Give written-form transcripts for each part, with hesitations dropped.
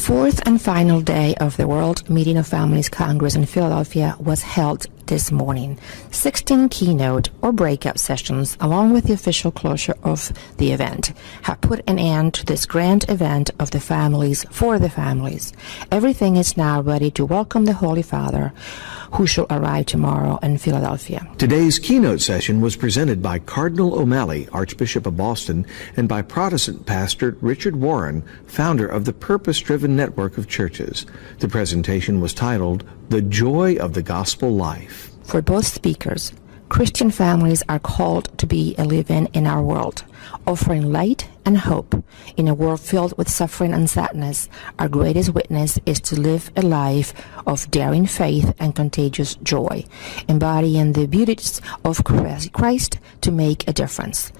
fourth and final day of the World Meeting of Families Congress in Philadelphia was held this morning. 16 keynote or breakout sessions, along with the official closure of the event, have put an end to this grand event of the families for the families. Everything is now ready to welcome the Holy Father, who shall arrive tomorrow in Philadelphia. Today's keynote session was presented by Cardinal O'Malley, Archbishop of Boston, and by Protestant pastor Richard Warren, founder of the Purpose-Driven Network of Churches. The presentation was titled, "The Joy of the Gospel Life." For both speakers, Christian families are called to be a living in our world, offering light and hope. In a world filled with suffering and sadness, our greatest witness is to live a life of daring faith and contagious joy, embodying the beauties of Christ to make a difference.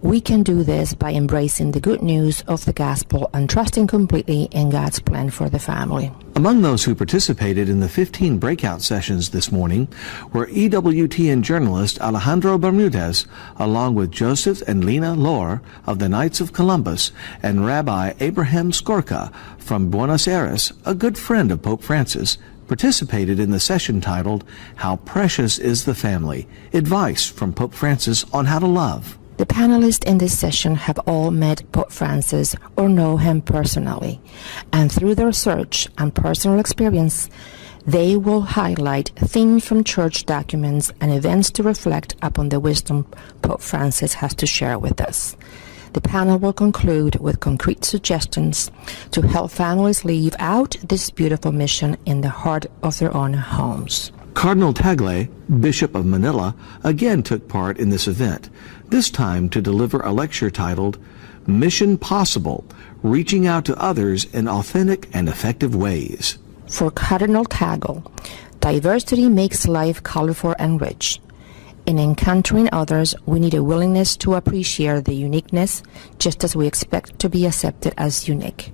We can do this by embracing the good news of the gospel and trusting completely in God's plan for the family. Among those who participated in the 15 breakout sessions this morning were EWTN journalist Alejandro Bermudez, along with Joseph and Lena Lohr of the Knights of Columbus, and Rabbi Abraham Skorka from Buenos Aires, a good friend of Pope Francis, participated in the session titled, "How Precious is the Family? Advice from Pope Francis on How to Love." The panelists in this session have all met Pope Francis or know him personally, and through their research and personal experience, they will highlight themes from church documents and events to reflect upon the wisdom Pope Francis has to share with us. The panel will conclude with concrete suggestions to help families live out this beautiful mission in the heart of their own homes. Cardinal Tagle, Bishop of Manila, again took part in this event, this time to deliver a lecture titled, "Mission Possible, Reaching Out to Others in Authentic and Effective Ways." For Cardinal Tagle, diversity makes life colorful and rich. In encountering others, we need a willingness to appreciate the uniqueness, just as we expect to be accepted as unique.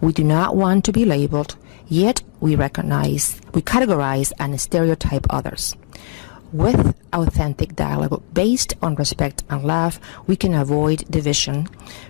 We do not want to be labeled, yet we categorize and stereotype others. With authentic dialogue based on respect and love, we can avoid division,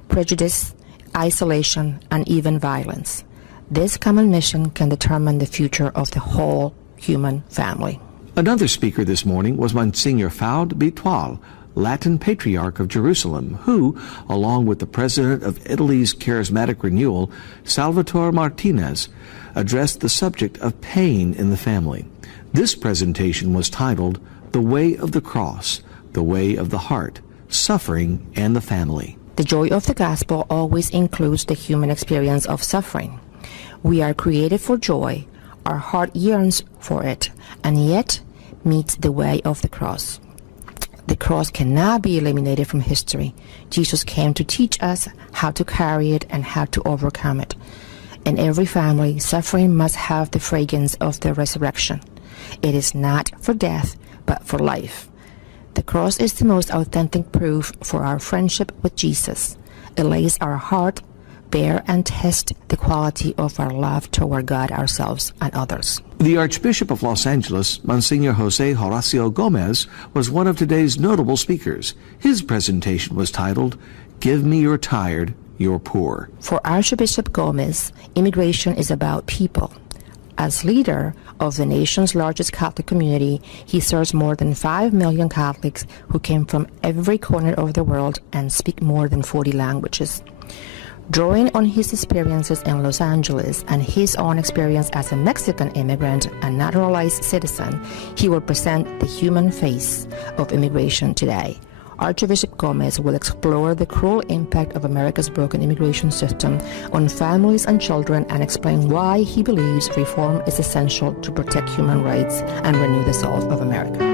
prejudice, isolation, and even violence. This common mission can determine the future of the whole human family. Another speaker this morning was Monsignor Faud Bitoil, Latin Patriarch of Jerusalem, who, along with the President of Italy's Charismatic Renewal, Salvatore Martinez, addressed the subject of pain in the family. This presentation was titled, "The Way of the Cross, the Way of the Heart, Suffering and the Family." The joy of the gospel always includes the human experience of suffering. We are created for joy, our heart yearns for it, and yet meets the way of the cross. The cross cannot be eliminated from history. Jesus came to teach us how to carry it and how to overcome it. In every family, suffering must have the fragrance of the resurrection. It is not for death, but for life. The cross is the most authentic proof for our friendship with Jesus. It lays our heart bare and test the quality of our love toward God, ourselves, and others. The Archbishop of Los Angeles, Monsignor Jose Horacio Gomez, was one of today's notable speakers. His presentation was titled, "Give Me Your Tired, Your Poor." For Archbishop Gomez, immigration is about people. As leader of the nation's largest Catholic community, he serves more than 5 million Catholics who came from every corner of the world and speak more than 40 languages. Drawing on his experiences in Los Angeles and his own experience as a Mexican immigrant and naturalized citizen, he will present the human face of immigration today. Archbishop Gomez will explore the cruel impact of America's broken immigration system on families and children and explain why he believes reform is essential to protect human rights and renew the soul of America.